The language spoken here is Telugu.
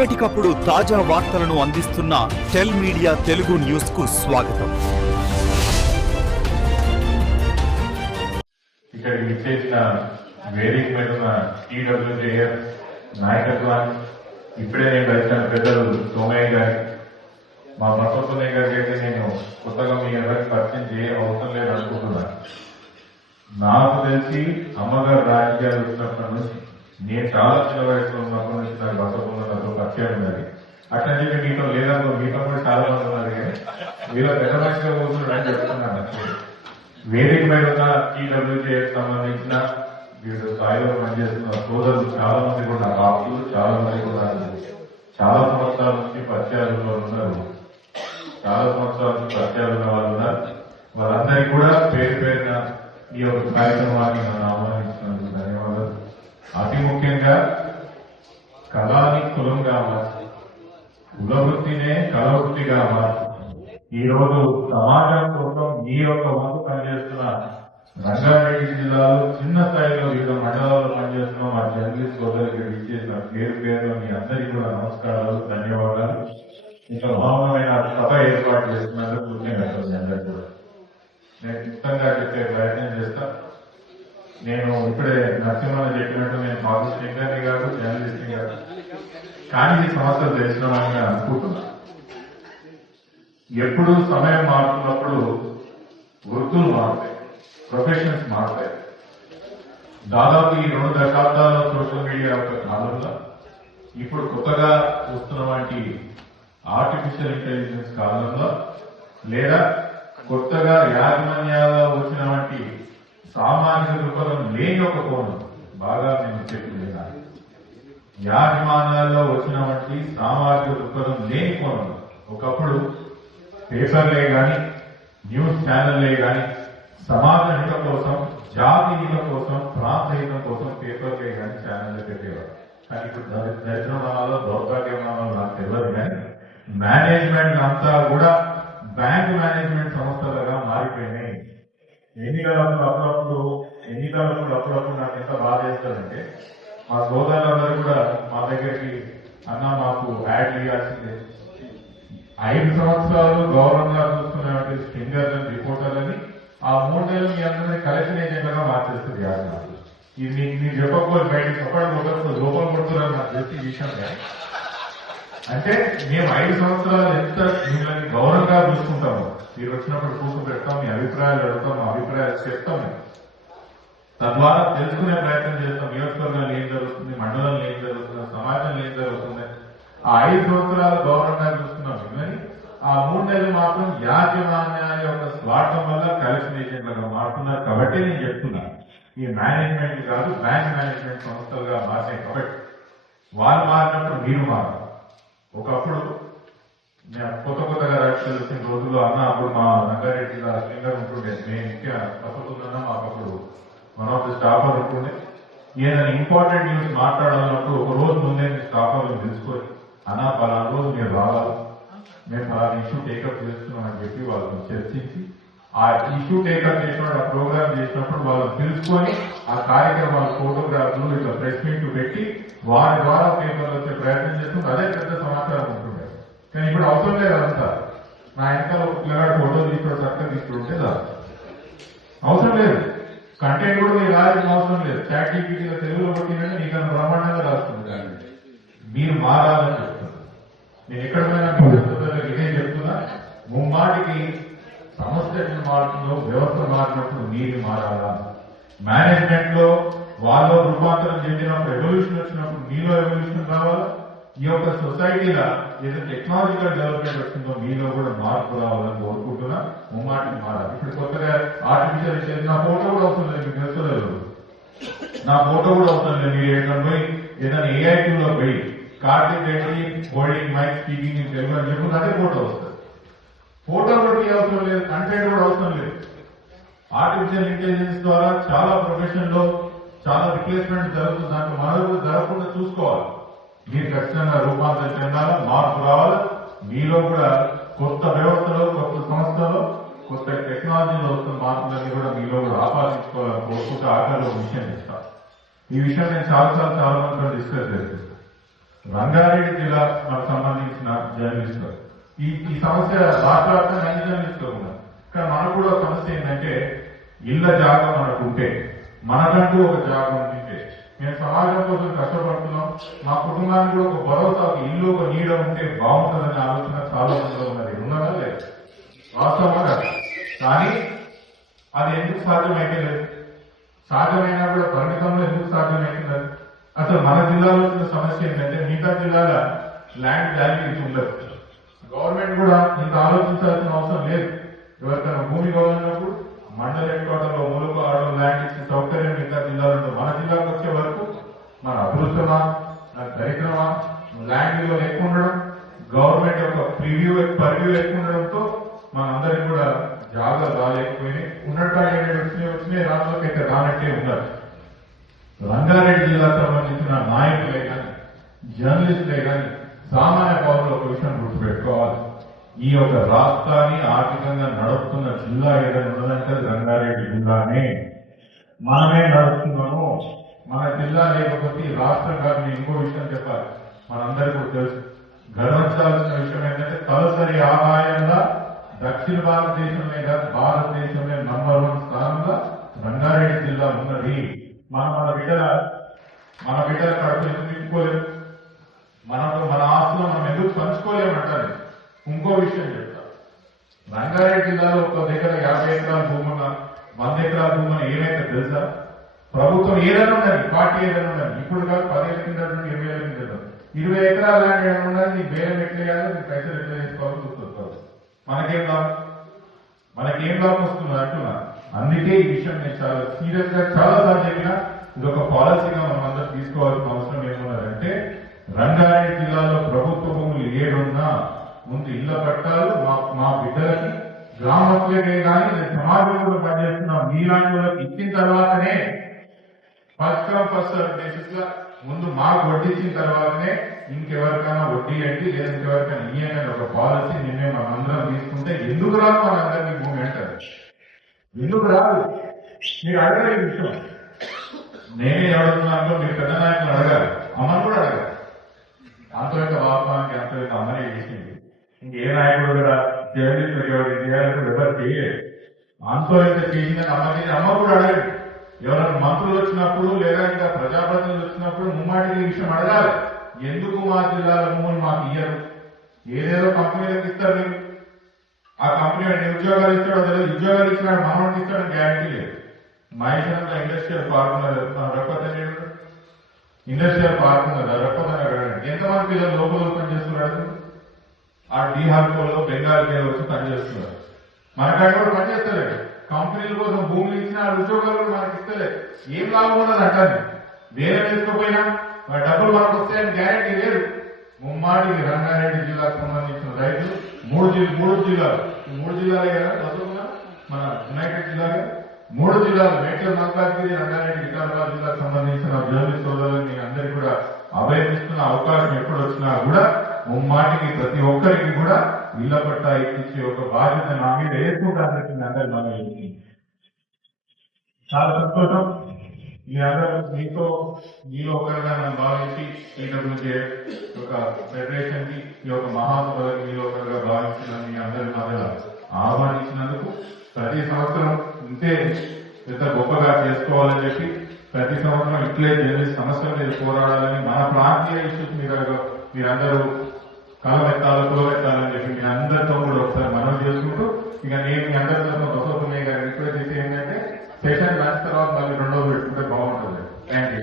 ఎప్పటికప్పుడు తాజా వార్తలను అందిస్తున్న టెల్ మీడియా తెలుగు న్యూస్ కు స్వాగతం. ఇక్కడికి విచ్చేసిన వేదిక మీద ఉన్న టీడబ్ల్యూజేఎఫ్ నాయకత్వాన్ని, ఇప్పుడే నేను కలిసిన పెద్దలు సోమయ్య గారి, మా మసోన్నయ్య గారికి అయితే నేను కొత్తగా మీ ఎవరికి పరిచయం చేయ అవసరం లేదు అనుకుంటున్నాను. నాకు తెలిసి అమ్మగారు రాజకీయాలు వచ్చినప్పటి నుంచి, నేను చాలా చిన్న వయసులో ఉన్నప్పటి నుంచి నాకు బసపన్నతో పరిచయం ఉన్నది. అట్లా చెప్పి మీతో లేదనుకో, మీతో కూడా చాలా మంది ఉన్నారు కానీ వీళ్ళ పెద్ద వయసులో కూర్చున్నారని చెప్తున్నాను. వేదిక మీద ఉన్న టీడబ్ల్యూజేఎఫ్ సంబంధించిన వీడు స్థాయిలో పనిచేస్తున్న సోదరులు చాలా మంది కూడా నాకు ఆప్తులు, చాలా మంది కూడా చాలా సంవత్సరాల నుంచి పరిచయాలలో ఉన్నారు. చాలా సంవత్సరాల నుంచి పరిచయాలు ఉన్న వాళ్ళు ఉన్నారు. వాళ్ళందరికీ కూడా పేరు పేరున ఈ యొక్క కార్యక్రమాన్ని నన్ను ఆహ్వానించినందుకు ధన్యవాదాలు. అతి ముఖ్యంగా కళాని కులంగా మార్చి, కులవృత్తినే కళవృత్తిగా మార్చి ఈ రోజు సమాజం కోసం మీ యొక్క వంతు పనిచేస్తున్న రంగారెడ్డి జిల్లాలో చిన్న స్థాయిలో వివిధ మండలాల్లో పనిచేస్తున్న మా జర్నలిస్ట్ సోదరులకి విచ్చేసిన పేరు పేరులో మీ అందరికీ కూడా నమస్కారాలు, ధన్యవాదాలు. ఇంకా భావనమైన సభ ఏర్పాటు చేస్తున్నందుకు కృతజ్ఞతలు అందరికీ కూడా. నేను క్లుప్తంగా చెప్పే ప్రయత్నం చేస్తా. నేను ఇప్పుడే నరసింహన్ చెప్పినట్టు నేను మాకు స్పీకర్ని కాదు, జర్నలిస్ట్ కాదు, కానీ ఈ సమస్యలు తెలిసినామని నేను అనుకుంటున్నాను. ఎప్పుడు సమయం మారుతున్నప్పుడు వృత్తులు మారుతాయి, ప్రొఫెషన్స్ మారుతాయి. దాదాపు ఈ 2 దశాబ్దాల సోషల్ మీడియా యొక్క కాలంలో ఇప్పుడు కొత్తగా వస్తున్న వంటి ఆర్టిఫిషియల్ ఇంటెలిజెన్స్ కాలంలో, లేదా కొత్తగా యాజమాన్యాల్లో వచ్చిన వంటి సామాజిక దృక్పథం లేని ఒక కోణం, బాగా నేను చెప్తున్నాను, యాజమాన్యాల్లో వచ్చిన వంటి సామాజిక దృక్పథం లేని కోణం. ఒకప్పుడు పేపర్లే గాని, న్యూస్ ఛానల్లే గాని సమాజ హిత కోసం, జాతి హిత కోసం, ప్రాంత హితం కోసం పేపర్లే గాని ఛానల్లే పెట్టేవారు. కానీ ఇప్పుడు దరిద్రమానాలో, దౌర్భాగ్యమానాలో నాకు తెలియదు కానీ మేనేజ్మెంట్ అంతా కూడా బ్యాంక్ మేనేజ్మెంట్ సంస్థలుగా మారిపోయినాయి. ఎన్నికలప్పుడు అప్పుడప్పుడు నాకు ఎంత బాధ చేస్తారంటే, మా సోదరులందరూ కూడా మా దగ్గరికి అన్న మాకు యాడ్ చేయాల్సిందే, 5 సంవత్సరాలు గౌరవంగా చూస్తున్నటువంటి స్టింగర్లని, రిపోర్టర్లని ఆ 3 నెలలు మీ అందరినీ కలెక్షన్ ఏజెంట్లుగా మార్చేస్తుంది యాజమాన్యం. ఇది మీరు చెప్పకపోతే బయట చెప్పడం లోపల కొడుతున్నారని నాకు తెలిసి ఈ విషయం కానీ, అంటే మేము 5 సంవత్సరాలు ఎంత మిమ్మల్ని గౌరవంగా చూసుకుంటాము. మీరు వచ్చినప్పుడు కూర్చొని పెడతాం, మీ అభిప్రాయాలు అడుగుతాం, మా అభిప్రాయాలు చెప్తాం, తద్వారా తెలుసుకునే ప్రయత్నం చేస్తాం. నియోజకవర్గాలు ఏం జరుగుతుంది, మండలంలో ఏం జరుగుతుంది, సమాజంలో ఏం జరుగుతుంది. ఆ 5 సంవత్సరాలు గౌరవంగా చూస్తున్నాం మిమ్మల్ని, ఆ 3 నెలలు మాత్రం యాజమాన్యాల యొక్క స్వార్థం వల్ల కలెక్షన్ ఏజెంట్లుగా మారుతున్నారు. కాబట్టి నేను చెప్తున్నాను, ఈ మేనేజ్మెంట్ కాదు, బ్యాంక్ మేనేజ్మెంట్ సంస్థలుగా మారాయి. కాబట్టి వాళ్ళు మారినప్పుడు మీరు మారాలి. ఒకప్పుడు కొత్తగా రాజకీయాలు వచ్చిన రోజుల్లో అన్న అప్పుడు మా రంగారెడ్డి జిల్లా స్పీకర్ ఉంటుండే, నేను ఇంకా తప్పుతున్నా, మాకు అప్పుడు వన్ ఆఫ్ ది స్టాఫర్ ఉంటుండే. ఏదైనా ఇంపార్టెంట్ న్యూస్ మాట్లాడాలన్నప్పుడు ఒక రోజు ముందే స్టాఫర్లు తెలుసుకొని, అన్న పలానా రోజు మీరు రావాలి, మేము పలానా ఇష్యూ టేకప్ చేస్తున్నామని చెప్పి వాళ్ళని చర్చించి, ఆ ఇష్యూ టేకప్ చేసినప్పుడు, ఆ ప్రోగ్రామ్ చేసినప్పుడు వాళ్ళని తెలుసుకొని ఆ కార్యక్రమాల ఫోటోగ్రాఫ్లు ఇట్లా ప్రెస్ మీట్ పెట్టి వారి ద్వారా పేపర్లు వచ్చే ప్రయత్నం చేస్తుంది. అదే పెద్ద సమాచారం ఉంటుండే. కానీ ఇప్పుడు అవసరం లేదు. అదంతా నా వెనకాల ఒక పిల్లగాడు ఫోటో తీసుకోవడం, చక్కగా తీసుకుంటే చాలు, అవసరం లేదు. కంటెంట్ కూడా మీరు రాయాల్సిన అవసరం లేదు. చాట్ జీపీటీలో తెలుగులో కొట్టినట్టు మీకు బ్రహ్మాండంగా రాస్తుంది. కానీ మీరు మారాలని చెప్తున్నారు. నేను ఎక్కడ పోయినా ఇదే చెప్తున్నా, ముమ్మాటికి సమస్య ఎట్లా మారుతుందో వ్యవస్థ మారినప్పుడు మీరు మారాలా. మేనేజ్మెంట్ లో వాళ్ళు రూపాంతరం చెందినప్పుడు, ఎవల్యూషన్ వచ్చినప్పుడు మీలో ఎవల్యూషన్ రావాలా. ఈ యొక్క సొసైటీలో ఏదైతే టెక్నాలజికల్ డెవలప్మెంట్ వచ్చిందో మీలో కూడా మార్పు రావాలని కోరుకుంటున్నా. ముమ్మాటికి మారాలి. ఇప్పుడు కొత్తగా ఆర్టిఫిషియల్ ఇంటెలిజెన్స్, నా ఫోటో కూడా అవసరం లేదు, మీకు తెలుసుకోలేదు, నా ఫోటో కూడా అవసరం లేదు. మీరు ఎక్కడ పోయి ఏదైనా ఏఐ టూలో పోయి Karthik Reddy holding mic speaking in Telugu అని చెప్పి అదే ఫోటో వస్తుంది. ఫోటో కూడా అవసరం లేదు, కంటెంట్ కూడా అవసరం లేదు. ఆర్టిఫిషియల్ ఇంటెలిజెన్స్ ద్వారా చాలా ప్రొఫెషన్ లో చాలా రిప్లేస్మెంట్ జరుగుతుంది. దాంట్లో మనకు జరగకుండా చూసుకోవాలి. మీరు ఖచ్చితంగా రూపాంతరం చెందాలా, మార్పు రావాలి. మీలో కూడా కొత్త వ్యవస్థలో, కొత్త సంస్థలో, కొత్త టెక్నాలజీలో వస్తున్న మార్పులన్నీ కూడా మీలో కూడా ఆపాదించుకోవాలని కోరుకుంటూ ఆఖరిలో విషయం ఇస్తాను. ఈ విషయం నేను చాలా మందితో డిస్కస్ చేస్తాను. రంగారెడ్డి జిల్లా మనకు సంబంధించిన జర్నలిస్టులు ఈ సమస్య రాష్ట్ర వ్యాప్తంగా అన్ని జర్నలిస్టులు ఉన్నారు. కానీ మనకు కూడా సమస్య ఏంటంటే ఇళ్ల జాగా మనకు ఉంటే, మనకంటూ ఒక జాగా ఉంటే, మేము సమాజం కోసం కష్టపడుతున్నాం, మా కుటుంబానికి కూడా ఒక భరోసా, ఒక ఇల్లు, ఒక నీడ ఉంటే బాగుంటుందనే ఆలోచన చాలా మందిలో ఉన్నది. ఉన్నదా లేదు? వాస్తవమా కాదు? కానీ అది ఎందుకు సాధ్యమైతే లేదు? సాధ్యమైనా కూడా పరిమితంలో ఎందుకు సాధ్యమైతున్నది? అసలు మన జిల్లాలో ఉన్న సమస్య ఏంటంటే మిగతా జిల్లాల ల్యాండ్ వాల్యూ ఉండదు. గవర్నమెంట్ కూడా ఇంత ఆలోచించాల్సిన అవసరం లేదు. ఎవరికైనా భూమి కావాలన్నప్పుడు మండల హెడ్ క్వార్టర్లో మూలకు ఆడో ల్యాండ్ ఇచ్చే సౌకర్యం మిగతా జిల్లాలో మన జిల్లాకు వచ్చే వరకు మన అదృష్టమా, మన దరిద్రమా, ల్యాండ్ ఎక్కువ ఉండడం, గవర్నమెంట్ యొక్క పర్వ్యూ ఎక్కువ ఉండడంతో మనందరికీ కూడా జాగ్రత్త రాలేకపోయినాయి. ఉన్నట్టు వచ్చినాయి రాష్ట్రాలకు అయితే రానట్టే ఉన్నారు. రంగారెడ్డి జిల్లాకు సంబంధించిన నాయకులే కానీ, జర్నలిస్టులే కానీ, సామాన్య పౌరులు ఒక విషయం గుర్తుపెట్టుకోవాలి. ఈ యొక్క రాష్ట్రాన్ని ఆర్థికంగా నడుపుతున్న జిల్లా ఏదైనా ఉన్నదంటే రంగారెడ్డి జిల్లానే. మనమే నడుపుతున్నాము. మన జిల్లా లేకపోతే ఈ రాష్ట్రం కాదు. ఇంకో విషయం చెప్పాలి, మనందరికీ కూడా తెలుసు. గర్వించాల్సిన విషయం ఏంటంటే తలసరి ఆదాయంగా దక్షిణ భారతదేశంలో కాదు, భారతదేశంలో నంబర్ 1 స్థానంలో రంగారెడ్డి జిల్లా ఉన్నది. మన బిడ్డల కడుపు ఎందుకు నింపుకోలేము? మన ఆస్తులు మనం ఎందుకు పంచుకోలేమంటారు. ఇంకో విషయం చెప్తా, రంగారెడ్డి జిల్లాలో ఒక దగ్గర 50 ఎకరాల భూమున్న, 100 ఎకరాల భూమున్న ఏమైతే తెలుసా? ప్రభుత్వం ఏదైనా ఉన్నది, పార్టీ ఏదైనా ఉన్నది, ఇప్పుడు కాదు 10 ఏళ్ళ కింద 20 ఏళ్ళ కింద 20 ఎకరాల ల్యాండ్ ఏమైనా ఉన్నది, నీ బేరం ఎట్లా చేయాలో, నీ పైసలు ఎట్లా చేసుకోవాలో చూస్తారు. మనకేం లాభం వస్తుంది అంటున్నా. అందుకే ఈ విషయం నేను చాలా సీరియస్ గా చాలాసార్లు చెప్పినా, ఇది ఒక పాలసీగా మనం అందరూ తీసుకోవాల్సిన అవసరం ఏమున్నదంటే, రంగారెడ్డి జిల్లాలో ప్రభుత్వ భూములు ఏడున్నా ముందు ఇళ్ల పట్టాలు మా బిడ్డలకి, గ్రామస్తులకే కానీ సమాజంలో పనిచేస్తున్న మీలాంటి వాళ్ళకి ఇచ్చిన తర్వాతనే ఫస్ట్ బేసిస్ గా ముందు మాకు వడ్డించిన తర్వాతనే ఇంకెవరికైనా వడ్డీ అంటే లేదా ఇంకెవరికైనా ఇయ్యని ఒక పాలసీ నిన్నే మనందరం తీసుకుంటే ఎందుకు రాదు మనందరినీ భూమి అంటారు. ఎందుకు రాదు? మీరు అడగలే ఈ విషయం. నేనే అడుగుతున్నాను, మీరు పెద్ద నాయకులు అడగాలి, అమ్మని కూడా అడగాలి. అంతవరకు వాస్తవానికి అంతవరకు అమ్మనే చేసింది. ఇంకే నాయకుడు కూడా జర్నలిస్టులు ఎవరు చేయలేదు. అంతవరకు చేసిందని అమ్మ కూడా అడగండి. ఎవరైనా మంత్రులు వచ్చినప్పుడు లేదా ఇంకా ప్రజాప్రతినిధులు వచ్చినప్పుడు ముమ్మాటికి ఈ విషయం అడగాలి. ఎందుకు మా జిల్లాల భూములు మాకు ఇయ్యరు? ఏదేదో కంపెనీలకు ఇస్తారు. మీరు ఆ కంపెనీ ఉద్యోగాలు ఇస్తాడో తెలియదు, ఉద్యోగాలు ఇచ్చినాడు మనోడికి ఇస్తాడని గ్యారంటీ లేదు. మహేశ్వరంలో ఇండస్ట్రియల్ పార్క్ ఉన్నది, రొప్పతని ఇండస్ట్రియల్ పార్క్ ఉన్నది, రొప్పతని ఎంతమంది పిల్లలు లోపల పనిచేస్తున్నాడు? ఆ డీహార్కోలో బెంగాల్ కేలో వచ్చి పనిచేస్తున్నారు. మనకాడ కూడా పనిచేస్తలేడు. కంపెనీల కోసం భూములు ఇచ్చిన ఉద్యోగాలు కూడా మనకి ఇస్తలేదు. ఏం లాభం ఉండదు అంటారు. వేరే వేసుకోపోయినా డబ్బులు మనకు వస్తాయని గ్యారంటీ లేదు. ముమ్మాటికి రంగారెడ్డి జిల్లాకు సంబంధించిన రైతులు మూడు జిల్లాలే కదా చదువుకున్నా, మన యునైటెడ్ జిల్లాగా 3 జిల్లాలు, మేడ్చల్, మల్కాజ్గిరి, రంగారెడ్డి, వికారాబాద్ జిల్లాకు సంబంధించిన జర్నలిస్ట్ సోదరులు మీ అందరికీ కూడా అభయమిస్తున్న అవకాశం ఎప్పుడు వచ్చినా కూడా ముమ్మాటికి ప్రతి ఒక్కరికి కూడా ఇళ్ల పట్టా ఇచ్చే ఒక బాధ్యత నా మీద వేసుకుంటానికి మీ అందరి మనం వేసింది. చాలా సంతోషం. మీ అందరూ మీలో ఒకరిగా నన్ను భావించి ఈయన ఒక ఫెడరేషన్ కి ఈ యొక్క మహాసభలకి మీలో ఒకరిగా భావించిన మీ అందరి మధ్య ఆహ్వానించినందుకు ప్రతి సంవత్సరం ఇంతే పెద్ద గొప్పగా చేసుకోవాలని చెప్పి, ప్రతి సంవత్సరం ఇట్లే జర్నలిస్ట్ సమస్యల మీద పోరాడాలని, మన ప్రాంతీయ ఇష్యూస్ మీద మీరందరూ కులవెత్తాలని చెప్పి మీ అందరితో కూడా ఒకసారి మనం చేసుకుంటూ, ఇక నేను మీ అందరి తరఫున బసవపున్నయ్య గారు రిక్వెస్ట్ చేసి ఏంటంటే సెషన్ లంచ్ తర్వాత మళ్ళీ 2వ పెట్టుకుంటే బాగుంటుంది. Thank you.